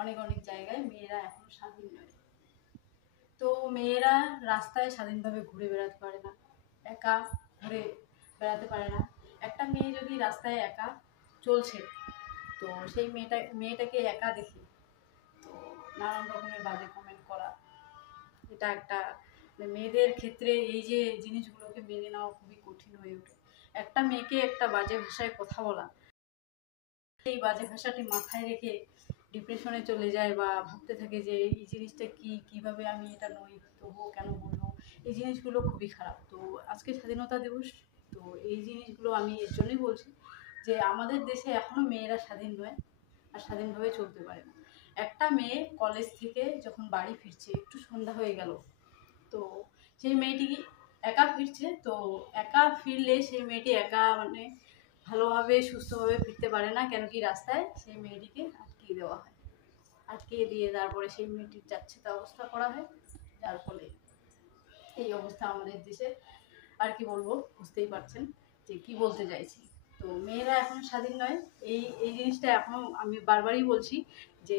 অনেক অনেক জায়গায় মেয়েরা এখনো স্বাধীন নয়। তো মেয়েরা রাস্তায় স্বাধীনভাবে ঘুরে বেড়াতে পারে না, একা ঘুরে বেড়াতে পারে না। একটা মেয়ে যদি রাস্তায় একা চলছে, তো সেই মেয়েটাকে একা দেখে তো নানান রকমের বাজে কমেন্ট করা, এটা একটা মেয়েদের ক্ষেত্রে এই যে জিনিসগুলোকে মেনে নেওয়া খুবই কঠিন হয়ে ওঠে। একটা মেয়েকে একটা বাজে ভাষায় কথা বলা, এই বাজে ভাষাটি মাথায় রেখে ডিপ্রেশনে চলে যায় বা ভাবতে থাকে যে এই জিনিসটা কিভাবে আমি এটা নই, তবুও কেন বলবো। এই জিনিসগুলো খুবই খারাপ। তো আজকে স্বাধীনতা দিবস, তো এই জিনিসগুলো আমি এর জন্যই বলছি যে আমাদের দেশে এখনো মেয়েরা স্বাধীন নয় আর স্বাধীনভাবে চলতে পারে না। একটা মেয়ে কলেজ থেকে যখন বাড়ি ফিরছে, একটু সন্ধ্যা হয়ে গেল, তো সেই মেয়েটি একা ফিরছে, তো একা ফিরলে সেই মেয়েটি একা মানে ভালোভাবে সুস্থভাবে ফিরতে পারে না, কেন কি রাস্তায় সেই মেয়েটিকে আটকিয়ে দেওয়া হয়, আটকিয়ে দিয়ে তারপরে সেই মেয়েটির যাচ্ছে তা অবস্থা করা হয়, যার ফলে এই অবস্থা আমাদের দেশে। আর কি বলবো, বুঝতেই পারছেন যে কি বলতে চাইছি। তো মেয়েরা এখন স্বাধীন নয়, এই এই জিনিসটা এখনো আমি বারবারই বলছি যে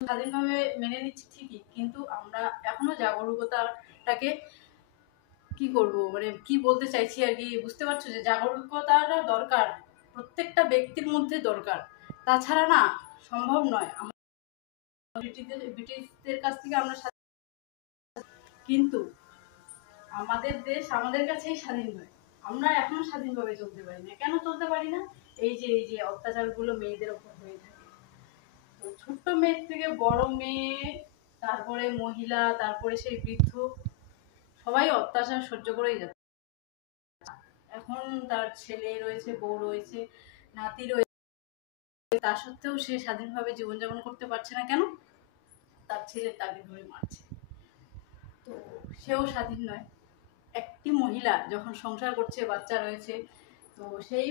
স্বাধীনভাবে মেনে নিচ্ছি ঠিকই, কিন্তু আমরা এখনো জাগরুকতাটাকে কি করব, মানে কি বলতে চাইছি আর কি, বুঝতে পারছো যে জাগরুকতাটা দরকার, প্রত্যেকটা ব্যক্তির মধ্যে দরকার। তাছাড়া না সম্ভব নয়। ব্রিটিশদের কাছ থেকে আমরা কিন্তু আমাদের দেশ আমাদের কাছেই স্বাধীন নয়, আমরা এখনো স্বাধীনভাবে চলতে পারি না। কেন চলতে পারি না? এই যে অত্যাচারগুলো মেয়েদের ওপর হয়ে থাকে। তো ছোট্ট মেয়ের থেকে বড় মেয়ে, তারপরে মহিলা, তারপরে সেই বৃদ্ধ, সবাই অত্যাচার সহ্য করেই যাচ্ছে। এখন তার ছেলে রয়েছে, বউ রয়েছে, নাতি রয়েছে, তা সত্ত্বেও সে স্বাধীনভাবে জীবনযাপন করতে পারছে না। কেন? তার ছেলে তাকে ধরে মারছে। তো সেও স্বাধীন নয়। একটি মহিলা যখন সংসার করছে, বাচ্চা রয়েছে, তো সেই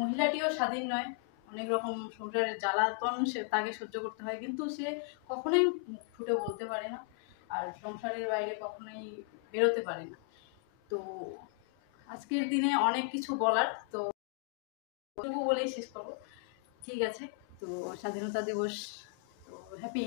মহিলাটিও স্বাধীন নয়। অনেক রকম সংসারের জ্বালাতন সে তাকে সহ্য করতে হয়, কিন্তু সে কখনোই মুখ ফুটে বলতে পারে না, আর সংসারের বাইরে কখনোই বেরোতে পারে না। তো আজকের দিনে অনেক কিছু বলার, তো বলেই শেষ করবো। ঠিক আছে, তো স্বাধীনতা দিবস, তো হ্যাপি